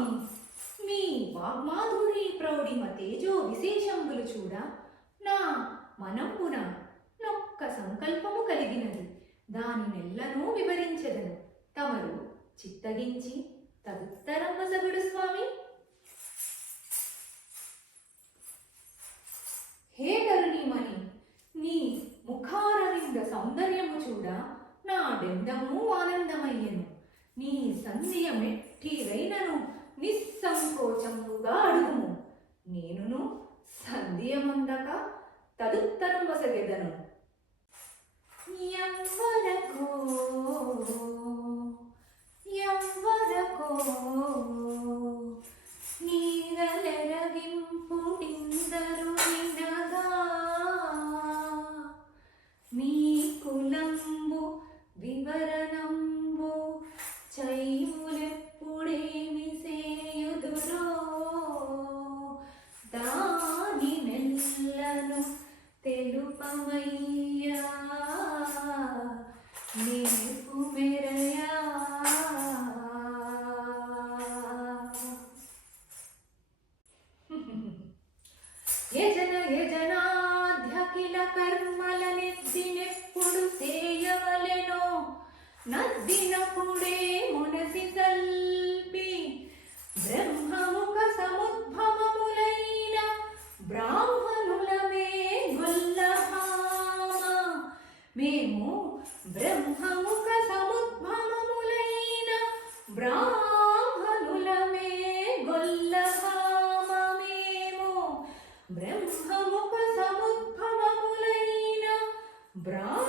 స్వామి, మీ వాగ్మాధురి ప్రౌఢిమ తేజో విశేషంబులు చూడ నా మనంబున నొక్క సంకల్పము కలిగినది. దానినెల్లను వివరించెదను. తమరు చిత్తగించి తదుత్తరం వసగుడు స్వామి. హే కరుణీమణి, నీ ముఖారవింద సౌందర్యము చూడ నా డెందము ఆనందమయ్యను. నీ సంధ్యమెట్టిరైనను నిస్సంకోచముగా అడుగుము. నేనును సంధ్యముందక తదుత్తరం వసగెదను. ఎవ్వరకో ఎవ్వరకో నీరలెరగింపు నిందరు నినగా మీ కులంబు వివరణంబు చైములెప్పుడేమి సేయుదురో దాని నెల్లను తెలుపమయ్యా నేర్పు మెరయా. యజన యజనాధ్యకిల కర్మలనెద్దినెప్పుడు సేయవలెనో నద్దినప్పుడే మునసి సల్పి బ్రహ్మముఖ సముద్భవములైన బ్రాహ్మణులమే గొల్లభామ. మేము బ్రహ్మముఖ సముద్భవములైన బ్రాహ్మణులమే గొల్లభామ. మేము బ్రహ్మముఖ సముద్భవములైన బ్రాహ్మణులమే